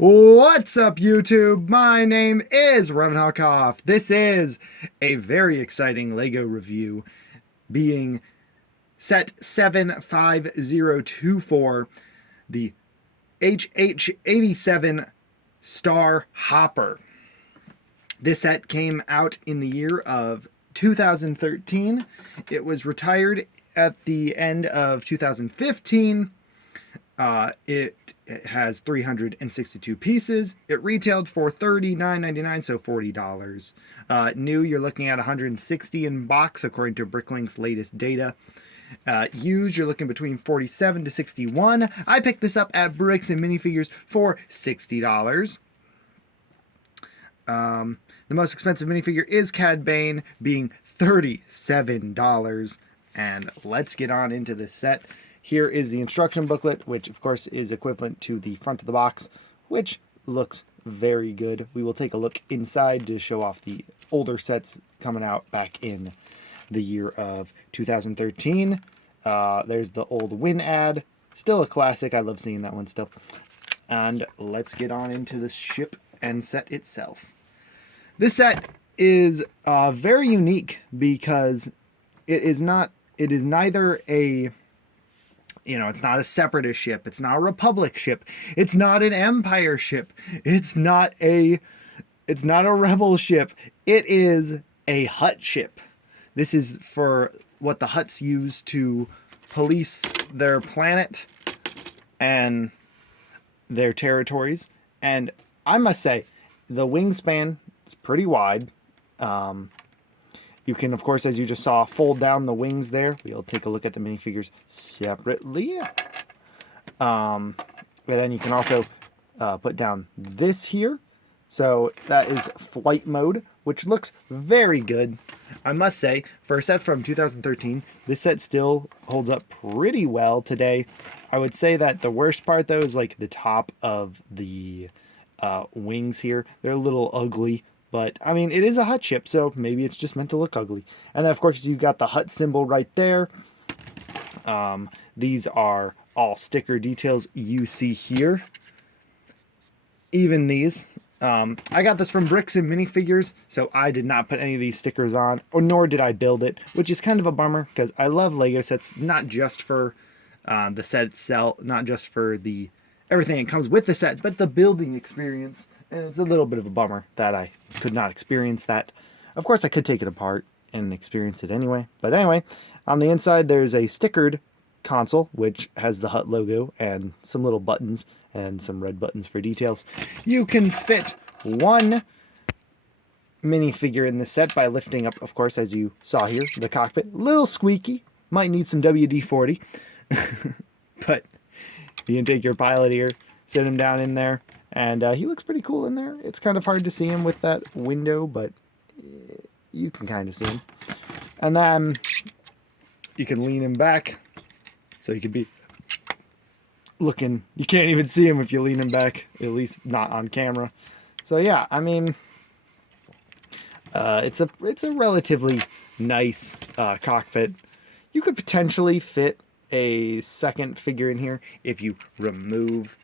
What's up, YouTube? My name is Revan Hawkoff. This is a very exciting LEGO review, being set 75024, the HH-87 Star Hopper. This set came out in the year of 2013. It was retired at the end of 2015. It has 362 pieces. It retailed for $39.99, so $40. New, you're looking at 160 in box, according to Bricklink's latest data. Used, you're looking between 47 to 61. I picked this up at Bricks and Minifigures for $60. The most expensive minifigure is Cad Bane, being $37. And let's get on into this set. Here is the instruction booklet, which of course is equivalent to the front of the box, which looks very good. We will take a look inside to show off the older sets coming out back in the year of 2013. There's the old Win ad. Still a classic. I love seeing that one still. And let's get on into the ship and set itself. This set is very unique because it is neither a... it's not a separatist ship. It's not a republic ship. It's not an empire ship. It's not a rebel ship. It is a Hutt ship. This is for what the Hutts use to police their planet and their territories. And I must say, the wingspan is pretty wide. You can, of course, as you just saw, fold down the wings there. We'll take a look at the minifigures separately. And then you can also put down this here. So that is flight mode, which looks very good. I must say, for a set from 2013, this set still holds up pretty well today. I would say that the worst part, though, is like the top of the wings here. They're a little ugly. But, I mean, it is a Hutt ship, so maybe it's just meant to look ugly. And then, of course, you got the Hutt symbol right there. These are all sticker details you see here. Even these. I got this from Bricks and Minifigures, so I did not put any of these stickers on, or nor did I build it, which is kind of a bummer, because I love LEGO sets, not just for the set itself, not just for the everything that comes with the set, but the building experience. And it's a little bit of a bummer that I could not experience that. Of course, I could take it apart and experience it anyway. But anyway, on the inside, there's a stickered console, which has the Hutt logo and some little buttons and some red buttons for details. You can fit one minifigure in this set by lifting up, of course, as you saw here, the cockpit. Little squeaky. Might need some WD-40. But you can take your pilot here, sit him down in there. And he looks pretty cool in there. It's kind of hard to see him with that window, but you can kind of see him. And then you can lean him back, so you could be looking. You can't even see him if you lean him back, at least not on camera. So yeah, I mean, it's a relatively nice cockpit. You could potentially fit a second figure in here if you remove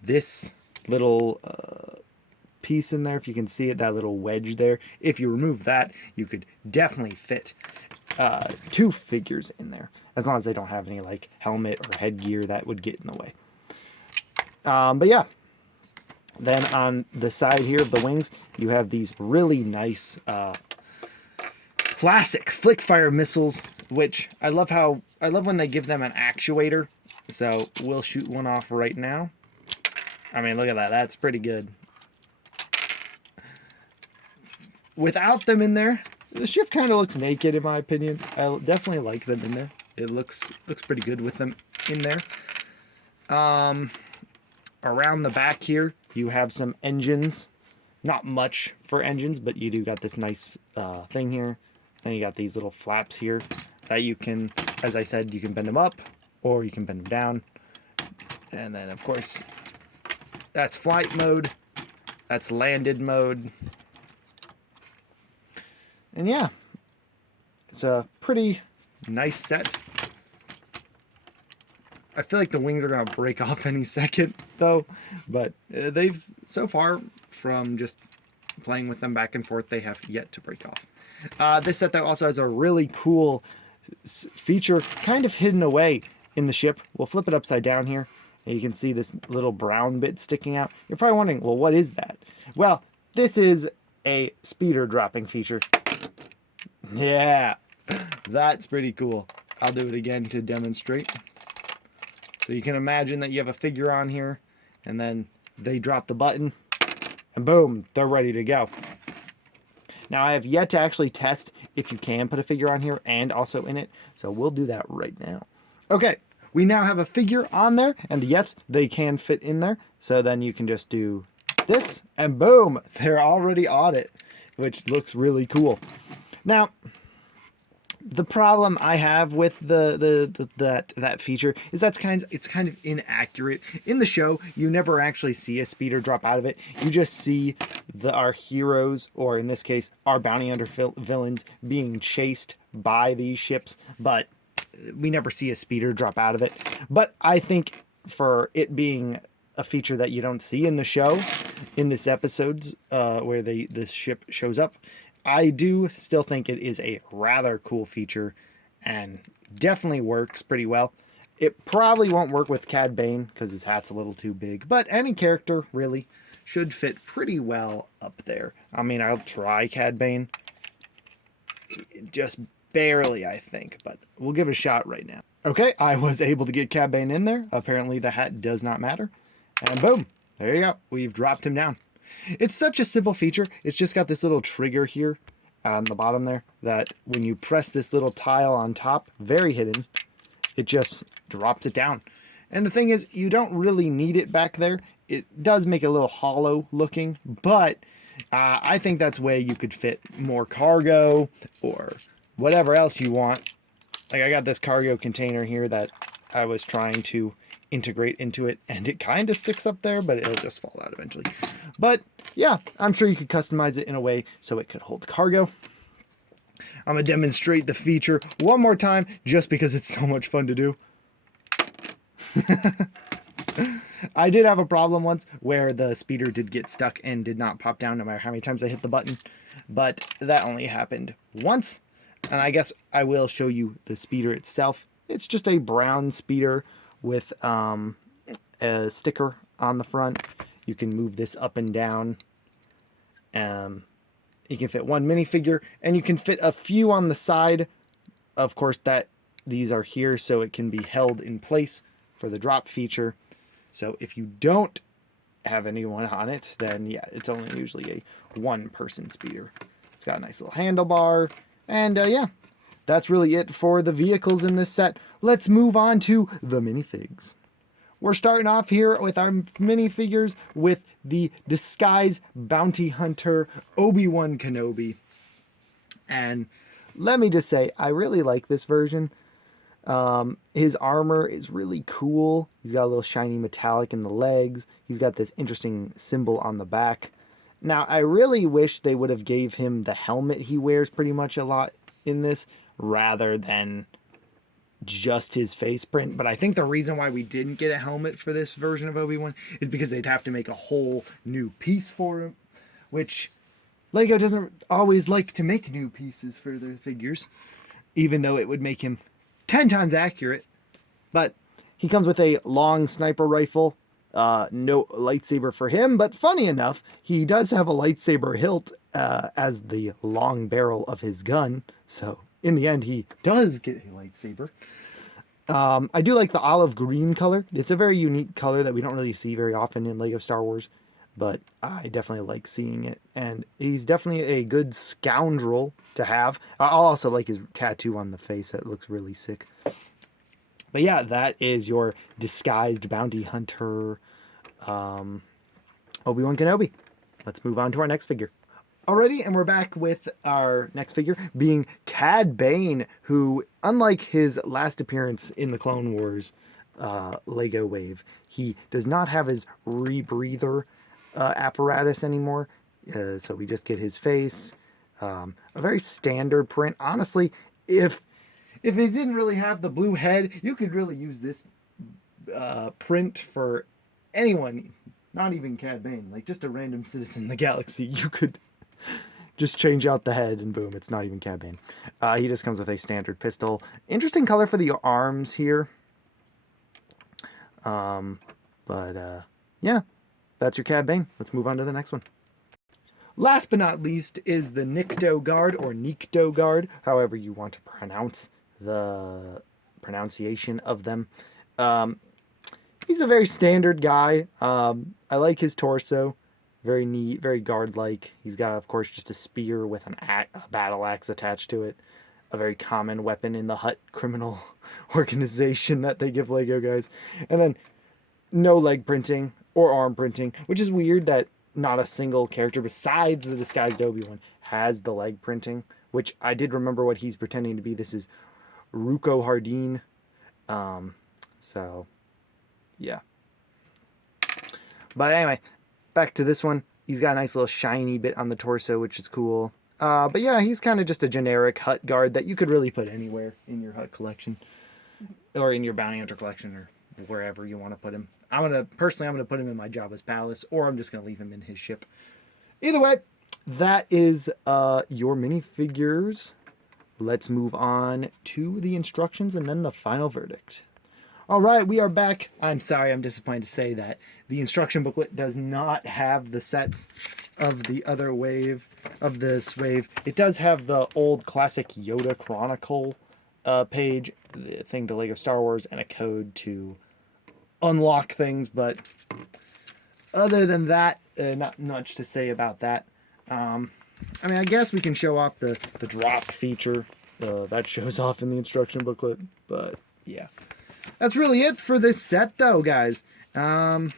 this little piece in there, if you can see it, that little wedge there. If you remove that, you could definitely fit two figures in there, as long as they don't have any like helmet or headgear that would get in the way. But yeah, then on the side here of the wings, you have these really nice classic flick fire missiles, which I love when they give them an actuator. So we'll shoot one off right now. I mean, look at that. That's pretty good. Without them in there, the ship kind of looks naked, in my opinion. I definitely like them in there. It looks pretty good with them in there. Around the back here, you have some engines. Not much for engines, but you do got this nice thing here. Then you got these little flaps here that you can, as I said, you can bend them up or you can bend them down. And then, of course, that's flight mode. That's landed mode. And yeah, it's a pretty nice set. I feel like the wings are going to break off any second, though. But they've, so far, from just playing with them back and forth, they have yet to break off. This set, though, also has a really cool feature kind of hidden away in the ship. We'll flip it upside down here, and you can see this little brown bit sticking out. You're probably wondering, well, what is that? Well, this is a speeder dropping feature. Yeah, that's pretty cool. I'll do it again to demonstrate. So you can imagine that you have a figure on here, and then they drop the button, and boom, they're ready to go. Now, I have yet to actually test if you can put a figure on here and also in it, so we'll do that right now. Okay, we now have a figure on there, and yes, they can fit in there, so then you can just do this, and boom, they're already on it, which looks really cool. Now, the problem I have with that feature is it's kind of inaccurate. In the show, you never actually see a speeder drop out of it. You just see our heroes, or in this case, our bounty hunter villains, being chased by these ships, but we never see a speeder drop out of it. But I think for it being a feature that you don't see in the show, in this episodes where this ship shows up, I do still think it is a rather cool feature and definitely works pretty well. It probably won't work with Cad Bane because his hat's a little too big, but any character really should fit pretty well up there. I mean, I'll try Cad Bane. Just barely, I think, but we'll give it a shot right now. Okay, I was able to get Cad Bane in there. Apparently the hat does not matter. And boom, there you go. We've dropped him down. It's such a simple feature. It's just got this little trigger here on the bottom there that when you press this little tile on top, very hidden, it just drops it down. And the thing is, you don't really need it back there. It does make it a little hollow looking, but I think that's where you could fit more cargo or whatever else you want. Like, I got this cargo container here that I was trying to integrate into it, and it kind of sticks up there, but it'll just fall out eventually. But yeah, I'm sure you could customize it in a way so it could hold cargo. I'm gonna demonstrate the feature one more time just because it's so much fun to do. I did have a problem once where the speeder did get stuck and did not pop down no matter how many times I hit the button, but that only happened once. And I guess I will show you the speeder itself. It's just a brown speeder with a sticker on the front. You can move this up and down. You can fit one minifigure, and you can fit a few on the side. Of course, these are here so it can be held in place for the drop feature. So if you don't have anyone on it, then yeah, it's only usually a one-person speeder. It's got a nice little handlebar, and yeah, that's really it for the vehicles in this set. Let's move on to the minifigs. We're starting off here with our minifigures with the disguised bounty hunter Obi-Wan Kenobi. And let me just say, I really like this version. His armor is really cool. He's got a little shiny metallic in the legs. He's got this interesting symbol on the back. Now, I really wish they would have gave him the helmet he wears pretty much a lot in this, rather than just his face print. But I think the reason why we didn't get a helmet for this version of Obi-Wan is because they'd have to make a whole new piece for him, which Lego doesn't always like to make new pieces for their figures, even though it would make him 10 times accurate. But he comes with a long sniper rifle, no lightsaber for him, but funny enough, he does have a lightsaber hilt as the long barrel of his gun, so in the end he does get a lightsaber. I do like the olive green color. It's a very unique color that we don't really see very often in Lego Star Wars, but I definitely like seeing it, and he's definitely a good scoundrel to have. I also like his tattoo on the face. That looks really sick. But yeah, that is your disguised bounty hunter, Obi-Wan Kenobi. Let's move on to our next figure. Alrighty, and we're back with our next figure being Cad Bane, who, unlike his last appearance in the Clone Wars Lego wave, he does not have his rebreather apparatus anymore. So we just get his face. A very standard print. Honestly, if it didn't really have the blue head, you could really use this print for anyone, not even Cad Bane, like just a random citizen in the galaxy. You could just change out the head and boom, it's not even Cad Bane. He just comes with a standard pistol. Interesting color for the arms here. Yeah, that's your Cad Bane. Let's move on to the next one. Last but not least is the Nikto Guard, or Nikto Guard, however you want to pronounce the pronunciation of them. He's a very standard guy. I like his torso. Very neat, very guard-like. He's got, of course, just a spear with a battle axe attached to it. A very common weapon in the Hut criminal organization that they give Lego guys. And then no leg printing or arm printing, which is weird that not a single character besides the disguised Obi-Wan has the leg printing, which I did remember what he's pretending to be. This is Ruko Hardin. So, yeah. But anyway, back to this one. He's got a nice little shiny bit on the torso, which is cool. But yeah, he's kind of just a generic Hut guard that you could really put anywhere in your Hut collection. Or in your Bounty Hunter collection, or wherever you want to put him. Personally, I'm gonna put him in my Jabba's palace, or I'm just gonna leave him in his ship. Either way, that is your minifigures. Let's move on to the instructions and then the final verdict. All right, we are back. I'm sorry, I'm disappointed to say that the instruction booklet does not have the sets of the other wave, of this wave. It does have the old classic Yoda Chronicle page, the thing to Lego Star Wars, and a code to unlock things, but other than that, not much to say about that. I mean, I guess we can show off the drop feature that shows off in the instruction booklet, but yeah. That's really it for this set, though, guys. As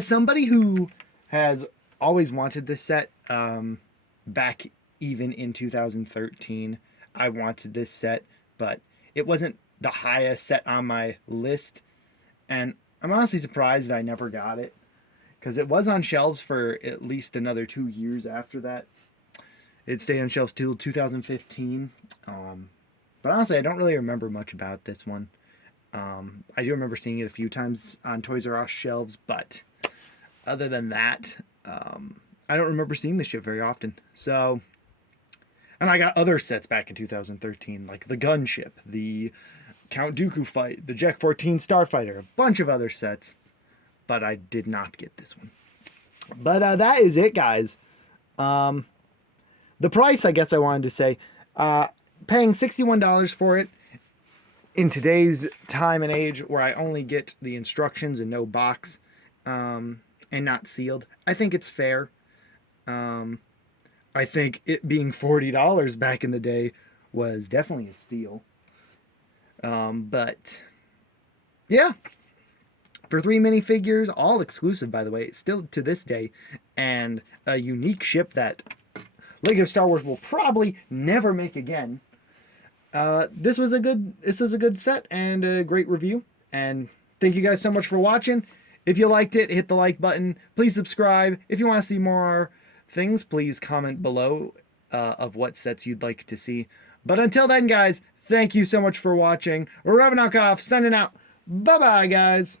somebody who has always wanted this set, back even in 2013, I wanted this set, but it wasn't the highest set on my list. And I'm honestly surprised that I never got it, because it was on shelves for at least another 2 years after that. It stayed on shelves till 2015. But honestly, I don't really remember much about this one. I do remember seeing it a few times on Toys R Us shelves, but other than that, I don't remember seeing this ship very often. So, and I got other sets back in 2013, like the gunship, the Count Dooku fight, the Jack 14 Starfighter, a bunch of other sets, but I did not get this one. But that is it, guys. The price, I guess I wanted to say, paying $61 for it in today's time and age where I only get the instructions and no box, and not sealed, I think it's fair. I think it being $40 back in the day was definitely a steal. But yeah, for 3 minifigures, all exclusive, by the way, still to this day, and a unique ship that Lego Star Wars will probably never make again. This is a good set and a great review. And thank you guys so much for watching. If you liked it, hit the like button. Please subscribe. If you want to see more things, please comment below of what sets you'd like to see. But until then, guys, thank you so much for watching. Revenant off, signing out. Bye-bye, guys.